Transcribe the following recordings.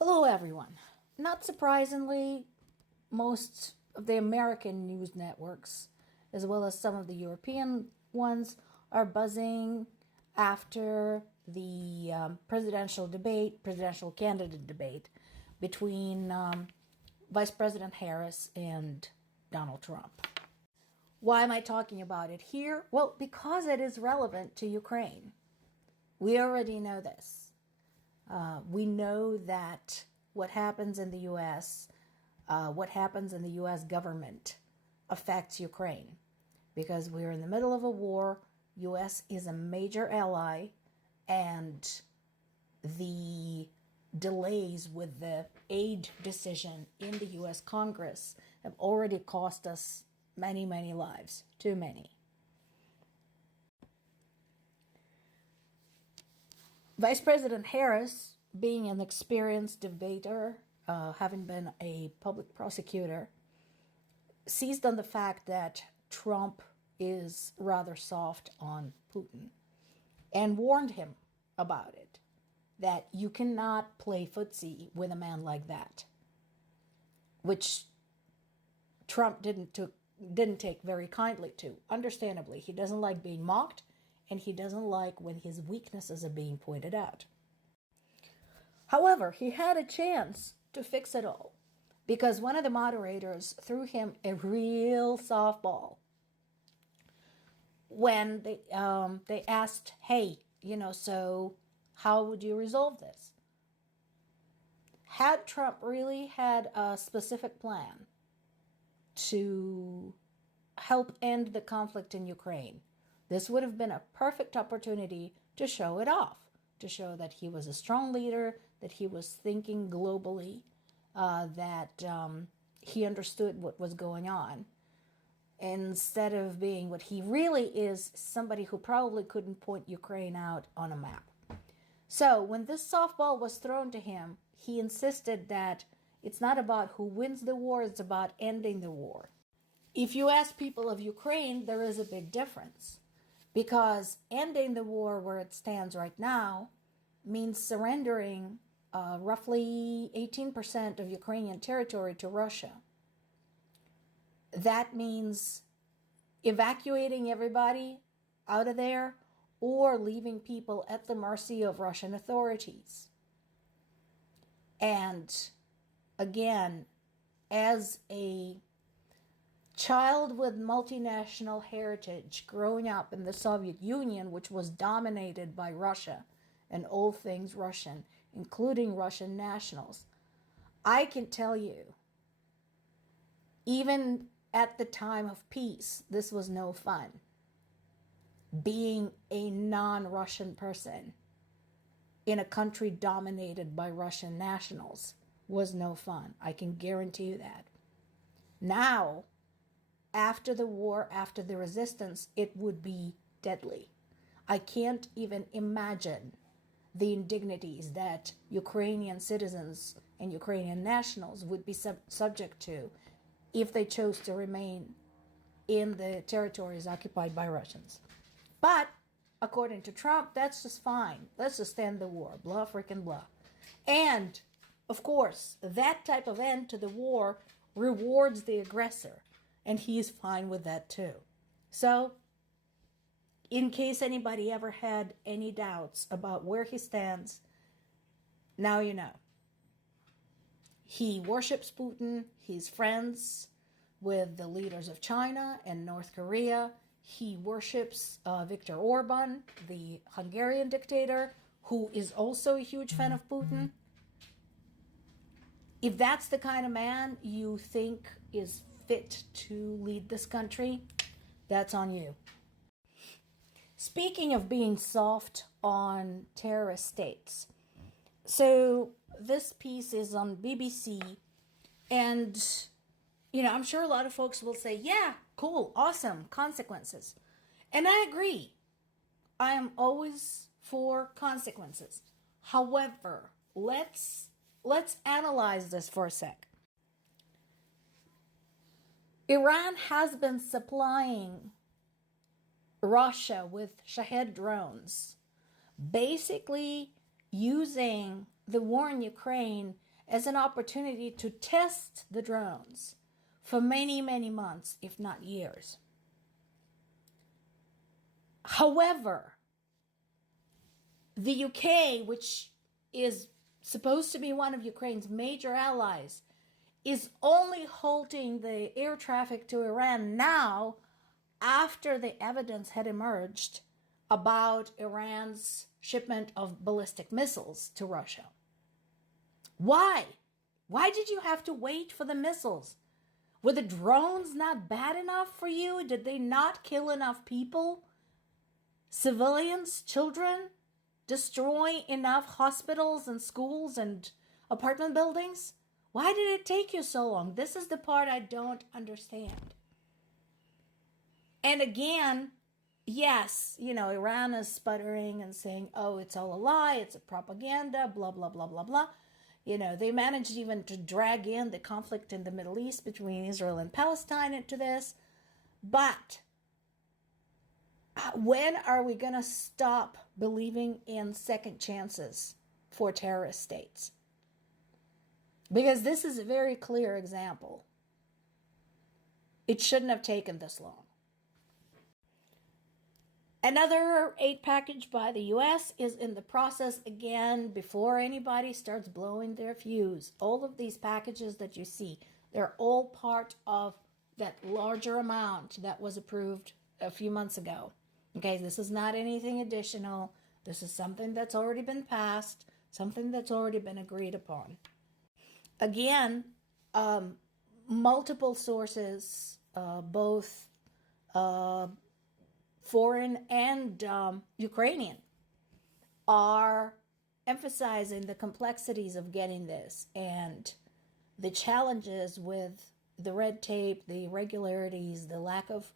Hello, everyone. Not surprisingly, most of the American news networks, as well as some of the European ones, are buzzing after the presidential candidate debate between Vice President Harris and Donald Trump. Why am I talking about it here? Well, because it is relevant to Ukraine. We already know this. We know that what happens in the U.S., what happens in the U.S. government affects Ukraine because we're in the middle of a war. U.S. is a major ally, and the delays with the aid decision in the U.S. Congress have already cost us many, many lives, too many. Vice President Harris, being an experienced debater, having been a public prosecutor, seized on the fact that Trump is rather soft on Putin and warned him about it, that you cannot play footsie with a man like that, which Trump didn't take very kindly to. Understandably, he doesn't like being mocked, and he doesn't like when his weaknesses are being pointed out. However, he had a chance to fix it all because one of the moderators threw him a real softball when they asked, hey, so how would you resolve this? Had Trump really had a specific plan to help end the conflict in Ukraine, this would have been a perfect opportunity to show it off, to show that he was a strong leader, that he was thinking globally, that he understood what was going on, instead of being what he really is, somebody who probably couldn't point Ukraine out on a map. So when this softball was thrown to him, he insisted that it's not about who wins the war, it's about ending the war. If you ask people of Ukraine, there is a big difference. Because ending the war where it stands right now means surrendering roughly 18% of Ukrainian territory to Russia. That means evacuating everybody out of there or leaving people at the mercy of Russian authorities. And again, as a child with multinational heritage growing up in the Soviet Union, which was dominated by Russia and all things Russian, including Russian nationals, I can tell you, even at the time of peace, this was no fun. Being a non-Russian person in a country dominated by Russian nationals was no fun. I can guarantee you that. Now, after the war, after the resistance, it would be deadly. I can't even imagine the indignities that Ukrainian citizens and Ukrainian nationals would be subject to if they chose to remain in the territories occupied by Russians. But according to Trump, that's just fine. Let's just end the war. Blah, freaking blah. And, of course, that type of end to the war rewards the aggressor. And he's fine with that too. So, in case anybody ever had any doubts about where he stands, now you know. He worships Putin. He's friends with the leaders of China and North Korea. He worships Viktor Orban, the Hungarian dictator, who is also a huge fan of Putin. If that's the kind of man you think is fit to lead this country, that's on you. Speaking of being soft on terrorist states, so this piece is on BBC, and I'm sure a lot of folks will say, yeah, cool, awesome, consequences. And I agree. I am always for consequences. However, let's analyze this for a sec. Iran has been supplying Russia with Shahed drones, basically using the war in Ukraine as an opportunity to test the drones for many, many months, if not years. However, the UK, which is supposed to be one of Ukraine's major allies, is only halting the air traffic to Iran now after the evidence had emerged about Iran's shipment of ballistic missiles to Russia. Why? Why did you have to wait for the missiles? Were the drones not bad enough for you? Did they not kill enough people? Civilians, children? Destroy enough hospitals and schools and apartment buildings? Why did it take you so long? This is the part I don't understand. And again, yes, Iran is sputtering and saying, oh, it's all a lie, it's a propaganda, blah, blah, blah, blah, blah. They managed even to drag in the conflict in the Middle East between Israel and Palestine into this. But when are we going to stop believing in second chances for terrorist states? Because this is a very clear example. It shouldn't have taken this long. Another aid package by the U.S. is in the process again before anybody starts blowing their fuse. All of these packages that you see, they're all part of that larger amount that was approved a few months ago. Okay, this is not anything additional. This is something that's already been passed, something that's already been agreed upon. Again, multiple sources, both foreign and Ukrainian, are emphasizing the complexities of getting this and the challenges with the red tape, the irregularities, the lack of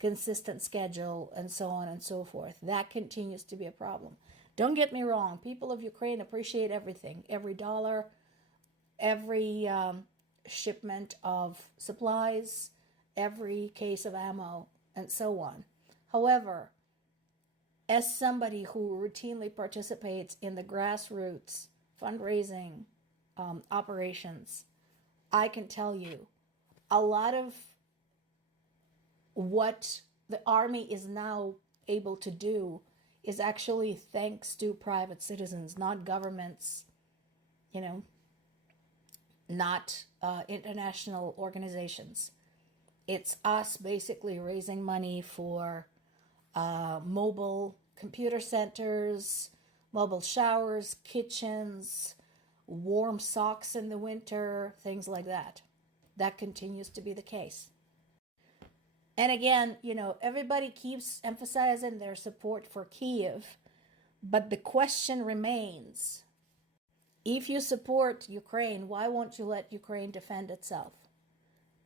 consistent schedule, and so on and so forth. That continues to be a problem. Don't get me wrong, people of Ukraine appreciate everything, every dollar, every shipment of supplies, every case of ammo, and so on. However, as somebody who routinely participates in the grassroots fundraising operations, I can tell you a lot of what the army is now able to do is actually thanks to private citizens, not governments, not international organizations. It's us basically raising money for mobile computer centers, mobile showers, kitchens, warm socks in the winter, things like that. That continues to be the case. And again, everybody keeps emphasizing their support for Kyiv, but the question remains, if you support Ukraine, why won't you let Ukraine defend itself?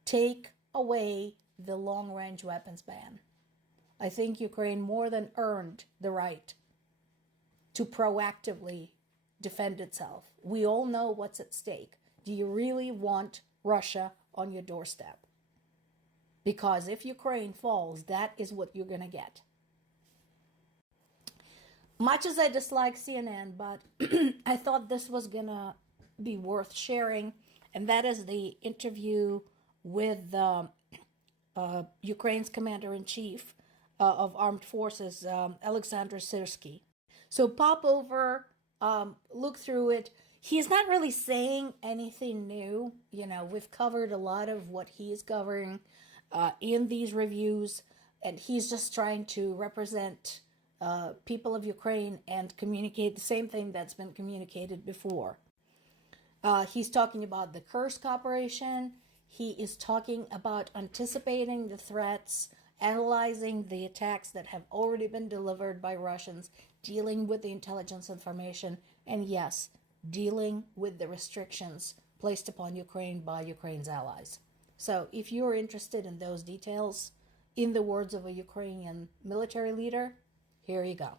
Take away the long-range weapons ban. I think Ukraine more than earned the right to proactively defend itself. We all know what's at stake. Do you really want Russia on your doorstep? Because if Ukraine falls, that is what you're going to get. Much as I dislike CNN, but I thought this was going to be worth sharing, and that is the interview with Ukraine's commander-in-chief of armed forces, Alexander Syrski. So pop over, look through it. He's not really saying anything new. We've covered a lot of what he's covering in these reviews, and he's just trying to represent people of Ukraine and communicate the same thing that's been communicated before. He's talking about the Kursk operation. He is talking about anticipating the threats, analyzing the attacks that have already been delivered by Russians, dealing with the intelligence information, and yes, dealing with the restrictions placed upon Ukraine by Ukraine's allies. So if you're interested in those details, in the words of a Ukrainian military leader, here you go.